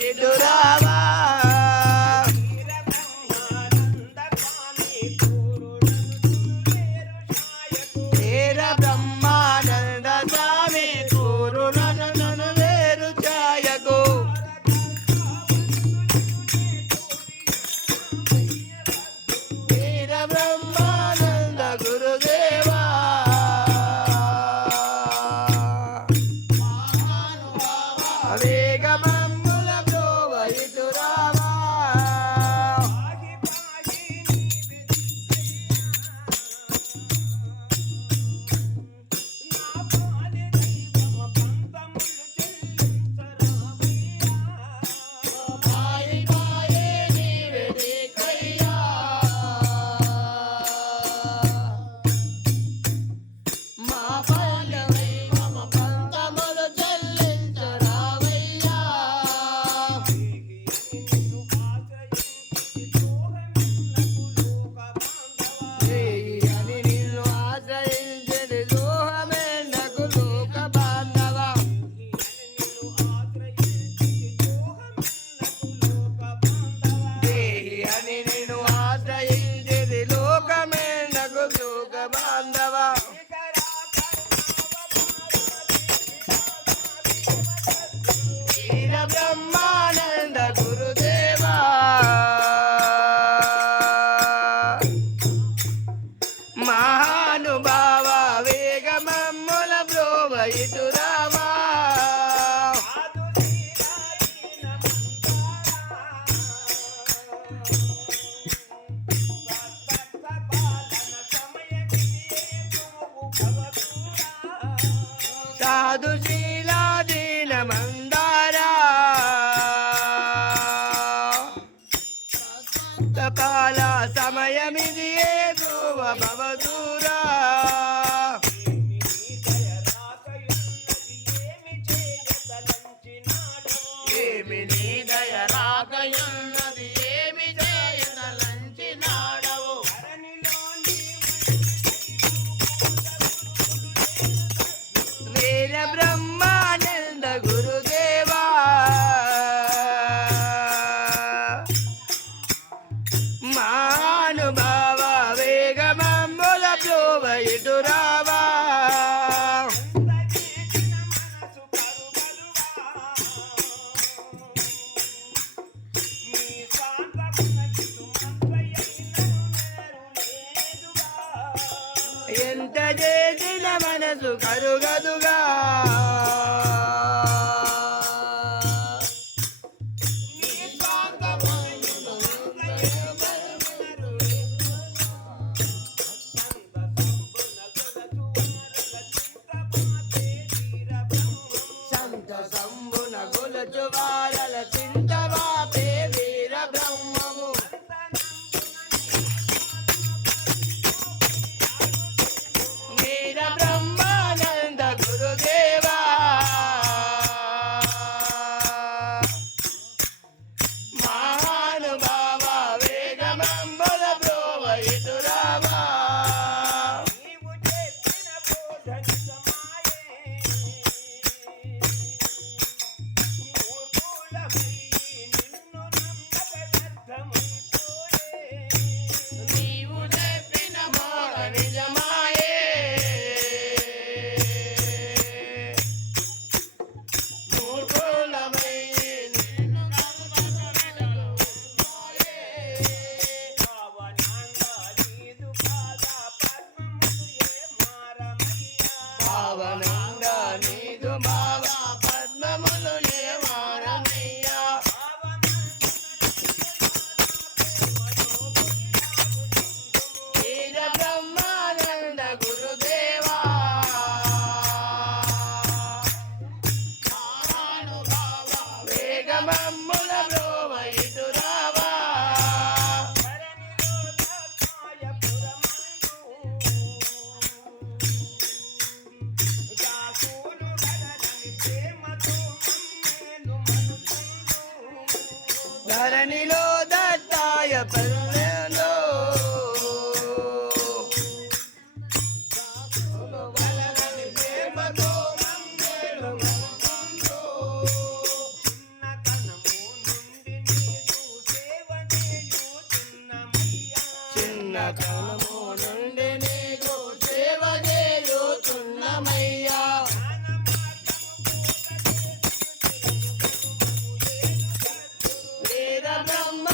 ఎదురావా సాధుశీలాదీన మందారా కాల సమయమిది ఏదో భవదూరా ఏమి నీ దయ రాకయున్నది ఏమి చేయదలంచినాడవు వీర బ్రహ్మానంద గురుదేవా మహానుభావ వేగమమ్ముల ప్రోవ ఇటురావా ఎంత చేసిన మనసు కరుగదుగా సంత సంబున గొలచు వారల చింతవాపే వీర బ్రహ్మము వీర బ్రహ్మానంద గురుదేవా మహానుభావ వేగమంబుల బ్రోవ ఇటురావా నీవు చెప్పిన మాట నిజమాయే మూర్ఖులమై నిన్ను భావనంగా నీదు భావ పద్మములు లేవారమయ్యా వీర బ్రహ్మానంద గురుదేవా మహానుభావ వేగమమ్ముల బ్రోవ ఇటురావా ధరణిలో దత్తాయ పల్లెలో వలనని ప్రేమతో మమ్మేలు మనసుందో చిన్న కనము బ్రహ్మ